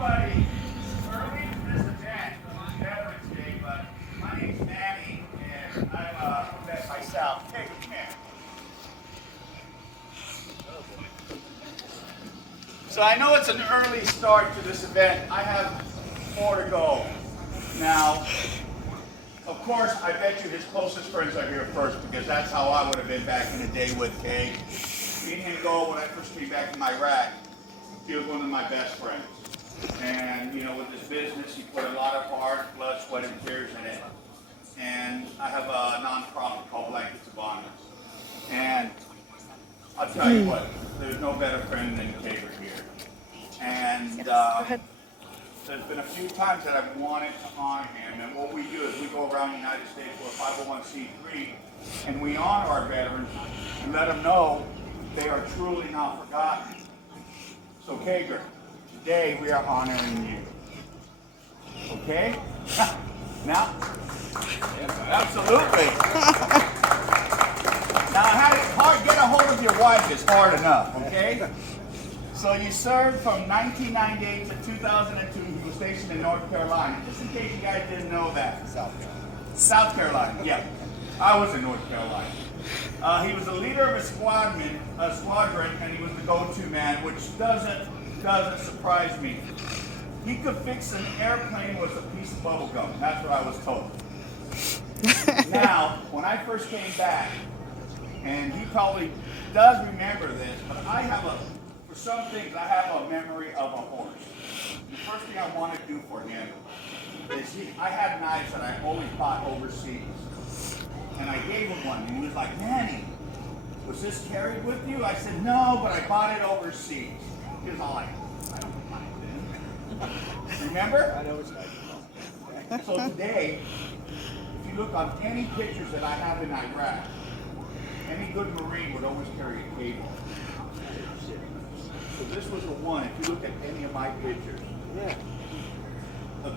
everybody early to this event, Veterans Day, but my name's Manny, and I'm a vet myself. Kegger, come here. So I know it's an early start to this event. I have 4 to go. Now, of course, I bet you his closest friends are here first, because that's how I would have been back in the day with Keg. Me and him go when I first came back from Iraq. He was one of my best friends. And, you know, with his business, he put a lot of heart, blood, sweat, and tears in it. And I have a nonprofit called Blankets of Honor. And I'll tell you what, there's no better friend than Kreider here. And there's been a few times that I've wanted to honor him. And what we do is we go around the United States with a 501c3 and we honor our veterans and let them know they are truly not forgotten. So Kegger, today we are honoring you. Okay? Now, absolutely. Now, get a hold of your wife is hard enough, okay? So you served from 1998 to 2002. You were stationed in North Carolina. Just in case you guys didn't know that. South Carolina, yeah. I was in North Carolina. He was the leader of a squadron, and he was the go-to man, which doesn't surprise me. He could fix an airplane with a piece of bubble gum. That's what I was told. Now, when I first came back, and he probably does remember this, but for some things, I have a memory of a horse. The first thing I want to do for him is I had knives that I always bought overseas. And I gave him one, and he was like, Manny, was this carried with you? I said, no, but I bought it overseas. He was all like, I don't mind it. Remember? I know it's not. So today, if you look on any pictures that I have in Iraq, any good Marine would always carry a cable. So this was the one, if you look at any of my pictures. Yeah. A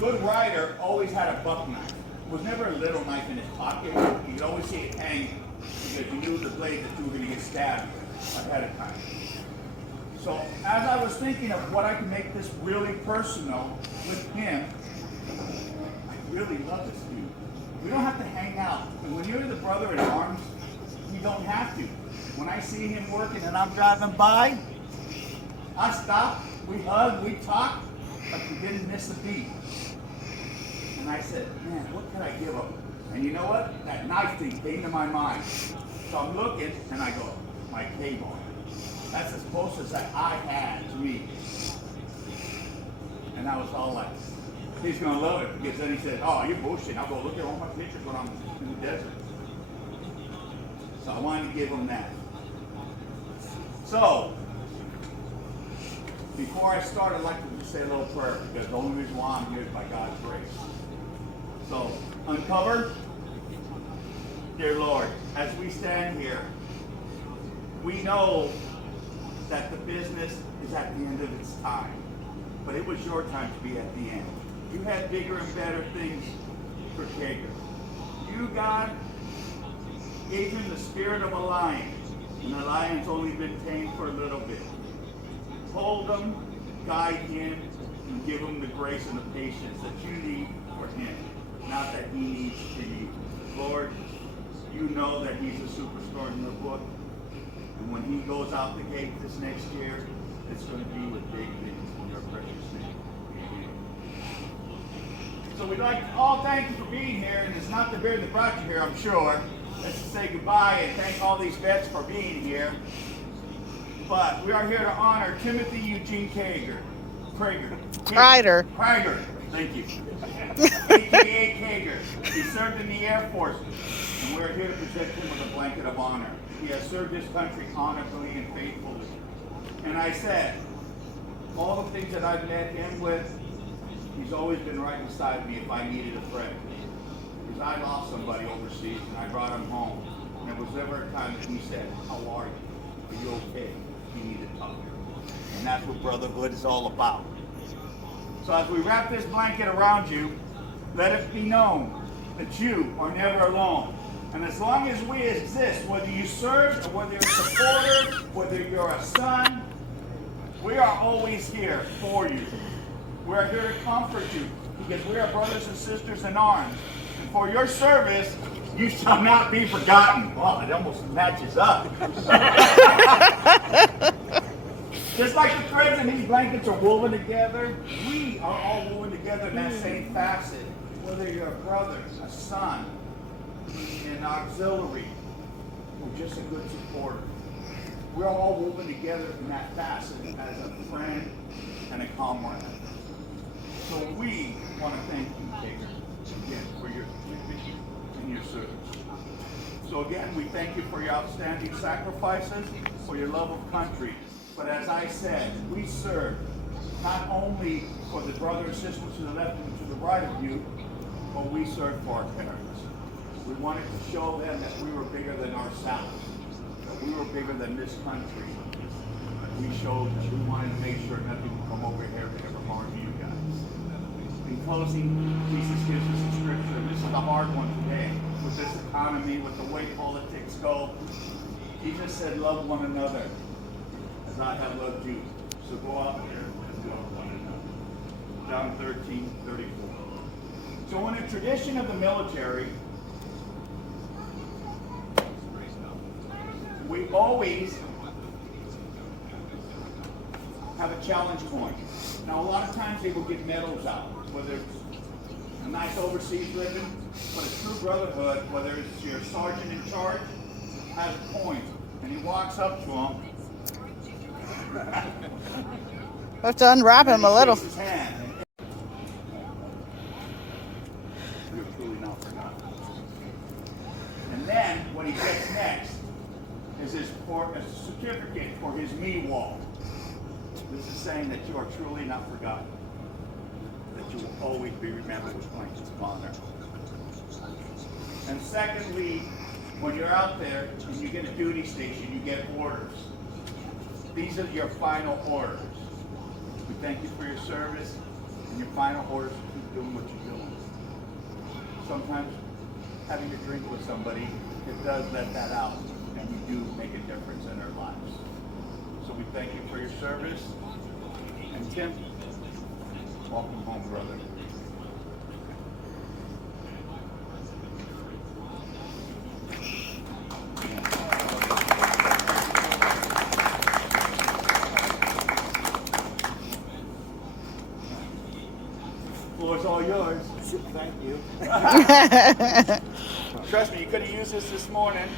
good rider always had a buck knife. It was never a little knife in his pocket. You could always see it hanging because you knew the blade that you were going to get stabbed ahead of time. So as I was thinking of what I could make this really personal with him, I really love this dude. We don't have to hang out. And when you're the brother in arms, you don't have to. When I see him working and I'm driving by, I stop, we hug, we talk, like we didn't miss a beat. And I said, man, what can I give him? And you know what? That knife thing came to my mind. So I'm looking, and I go, my cable. That's as close as that I had to me. And I was all like, he's going to love it. Because then he said, oh, you're bullshit. I'll go look at all my pictures when I'm in the desert. So I wanted to give him that. So, before I start, I'd like to just say a little prayer, because the only reason why I'm here is by God's grace. So, uncover. Dear Lord, as we stand here, we know that the business is at the end of its time. But it was your time to be at the end. You had bigger and better things for Kegger. You, God, gave him the spirit of a lion, and the lion's only been tamed for a little bit. Hold him, guide him, and give him the grace and the patience that you need for him, not that he needs to you. Lord, you know that he's a superstar in the book, and when he goes out the gate this next year, it's going to be with big things in your precious name. Amen. So we'd like to all thank you for being here, and it's not the beer that brought you here, I'm sure. Let's just say goodbye and thank all these vets for being here. But we are here to honor Timothy Eugene Kreider. Kreider. Thank you. AKA Kegger. He served in the Air Force, and we're here to present him with a blanket of honor. He has served his country honorably and faithfully. And I said, all the things that I've met him with, he's always been right beside me if I needed a friend. Because I lost somebody overseas, and I brought him home. And there was never a time that he said, how are you? Are you okay? You need to talk. And that's what brotherhood is all about. So as we wrap this blanket around you, let it be known that you are never alone. And as long as we exist, whether you serve or whether you're a supporter, whether you're a son We are always here for you. We are here to comfort you because we are brothers and sisters in arms. And for your service, you shall not be forgotten. Wow, it almost matches up. Just like the threads in these blankets are woven together, we are all woven together in that same facet. Whether you're a brother, a son, an auxiliary, or just a good supporter. We're all woven together in that facet as a friend and a comrade. So we want to thank you, Kegger, again, for your commitment and your service. So again, we thank you for your outstanding sacrifices, for your love of country. But as I said, we serve not only for the brothers and sisters to the left and to the right of you, but we serve for our parents. We wanted to show them that we were bigger than ourselves, that we were bigger than this country. We showed that we wanted to make sure nothing would come over here to ever harm you guys. In closing, Jesus gives us a scripture. This is a hard one today with this economy, with the way politics go. Jesus said, love one another as I have loved you. So go out there and love one another. John 13:34. So in the tradition of the military, we always have a challenge point. Now, a lot of times they will get medals out, whether it's a nice overseas living, but a true brotherhood, whether it's your sergeant in charge, has points, and he walks up to him. I have to unwrap him a little. His hand. You're truly not forgotten. And then what he gets next is his a certificate for his me wall. This is saying that you are truly not forgotten. That you will always be remembered with points of honor. And secondly, when you're out there and you get a duty station, you get orders. These are your final orders. We thank you for your service and your final orders to keep doing what you're doing. Sometimes having a drink with somebody, it does let that out, and we do make a difference in their lives. So we thank you for your service. And Tim, welcome home, brother. Floor's all yours. Thank you. Trust me, you could have used this morning.